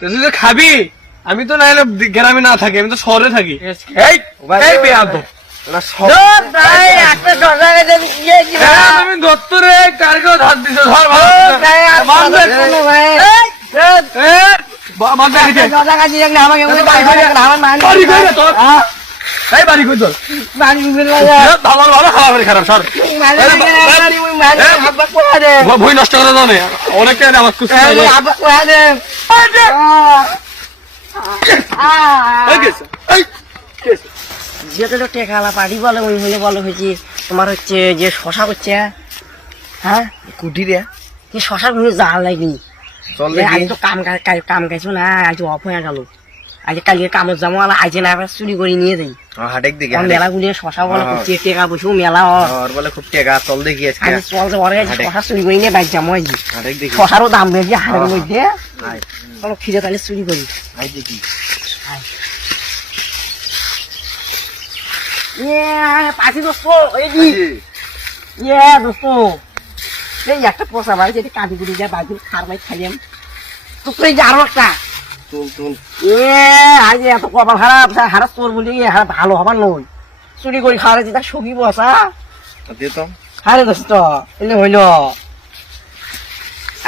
তো তুই যে খাবি? আমি তো না এলে গ্রামে না থাকি আমি তো শহরে থাকি। এই এই তুমি দত্তরে কারকে ধার দিছো ধর খারাপ ভুই নষ্ট করে অনেকে আমার কুস্তি এই গেছে এই টেকালা পার্টি বলে ওই হলে বলো হয়েছে তোমার হচ্ছে যে শশা করছে হ্যাঁ? শশা জাল তো কাম কাম গাইছো না আজ অফ হয়ে গেল। আজ কালকে কামত যাব আর আজ না চুরি করে নিয়ে যাই। হাটেক হাটেক। মেলা গুলিয়ে শশা বলে। করছে টেকা বসেও মেলা ওর বলে খুব টেকা চল দেখি আজকে। আজ চল যে ওরে। শশা চুরি করে নিয়ে বাইক আজ হাটেক দেখি। শশারও দাম বেশি হাটের। মধ্যে। আয় চলো খিদে তাহলে চুরি করি। আয় দেখি। ইয়ে পাখি দোস্ত এই কি ইয়ে দোস্ত। এই একটা পোষা বাড়ি যেটা কাঁদি কুড়ি যায় বাড়ি খার বাই খাইলাম তো তুই যে আরও একটা। এ আজ এত কপাল খারাপ হারাস তোর বলি হারা ভালো হবার নই চুরি করি খাওয়া যেটা সবই বসা দে আরে দোস্ত এলে হইল।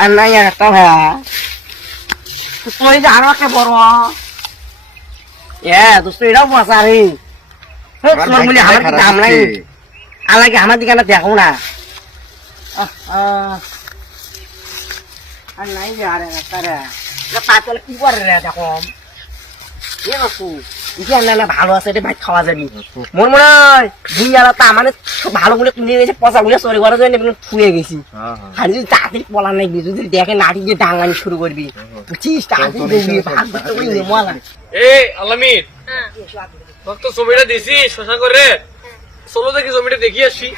আর নাই একটা ভাইয়া। তুই যে আরও একটা বড়। এ দোস্ত এটাও বসা রে। তোর বলি আমার দাম নাই? আলাকে আমার দিকে না দেখো না। আর নাই যে আরে একটা পাতলে কি করে রে দেখো এ বাপু না না ভালো আছে এটা ভাই খাওয়া যাবি মোর মনে হয় দুই আলা তা মানে ভালো গুলো কিনে গেছে পচা গুলো চুরি করার জন্য থুয়ে গেছি হ্যাঁ হ্যাঁ আর যদি তাড়াতাড়ি পলা নাই যদি দেখে নাটি দিয়ে ডাঙ্গানি শুরু করবি বুঝছিস তাড়াতাড়ি ভাগ করতে বলি নেমলা এই আলামিন তোর তো জমিটা দিছি শশা করে চলো দেখি জমিটা দেখি আসি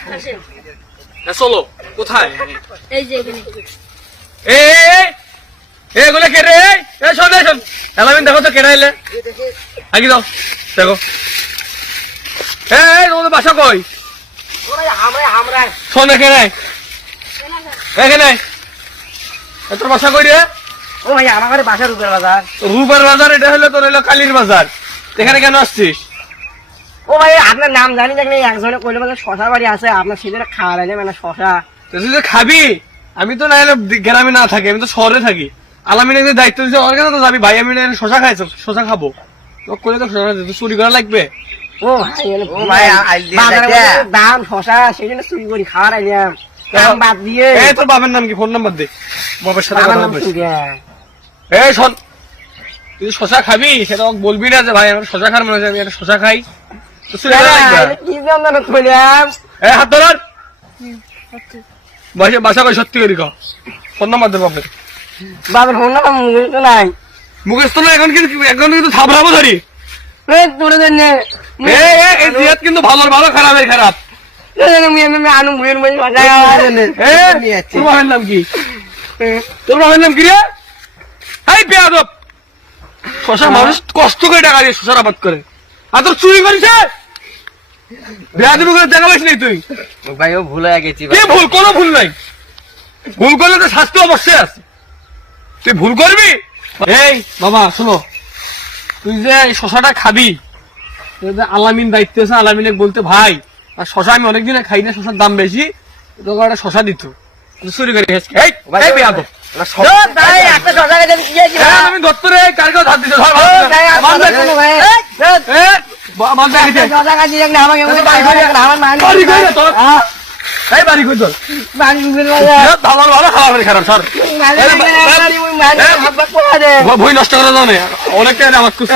হ্যাঁ চলো কোথায় এই যে এখানে এ এগুলো এ শোন দেখো তো কেটে এলে। আগে দাও দেখো। এ তোমাদের বাসা কই? আমরা আমরা শোন এখানে এখানে তোর বাসা কই রে? ও ভাই আমার ঘরে বাসার উপরে বাজার রূপের বাজার এটা হলো তোর হলো কালীর বাজার। এখানে কেন আসছিস? ও ভাই আপনার নাম জানি দেখলে একজনে কইলে মানে শশা বাড়ি আছে আপনার সেজন্য খাওয়া লাগে মানে শশা। তুই খাবি আমি তো না গ্রামে না থাকি আমি তো শহরে থাকি। আলামিনের দায়িত্ব দিচ্ছে কাছে তো যাবি। ভাই আমি শশা খাইছো শশা খাব। করে তো শশা খাইছো, চুরি করা লাগবে? ও ভাই দাম শশা সেজন্য চুরি করি খাওয়ার আইলাম। বাদ দিয়ে। এ তোর বাবার নাম কি? ফোন নাম্বার দে। বাবার সাথে কথা নাম বলবি এই শোন। তুই শশা খাবি সেটা আমাকে বলবি না যে ভাই আমার শশা খার মনে হচ্ছে আমি একটা শশা খাই। তো চুরি করা লাগবে? কি জানো কইলাম? এ হাত ধরার বাসা সত্যি করি ফোন নাম্বার দে বাপের। বাবার ফোন মুখে তো নাই। মুখস্থ না এখন কিন্তু এখন কিন্তু থাবড়াবো ধরি। এ তোর জন্য এ এ, এই জিয়াদ কিন্তু ভালো ভালো খারাপের খারাপ। আনু মধ্যে তোর নাম কি? বাবার নাম কি রে? হাই পেয়াদব শশা মানুষ কষ্ট করে টাকা দিয়ে শশার আবাদ করে। আর তোর চুরি করিস বেয়াদবি করে টাকা পাইস নাই তুই। ভাই ও ভুলে গেছি কে ভুল? কোনো ভুল নাই। ভুল করলে তো শাস্তি অবশ্যই আছে। তুই ভুল করবি? এই বাবা শোনো। তুই যে এই শশাটা খাবি যে আলামিন দায়িত্ব আছে আলামিনে বলতে ভাই আর শশা আমি অনেকদিন খাই না শশার দাম বেশি তোকে একটা শশা দিত। চুরি করে হ্যাঁ, আমি দত্তরে ধর বাড়ি করে- মান খারাপ ভুই নষ্ট করে না। অনেকটা আমার খুশি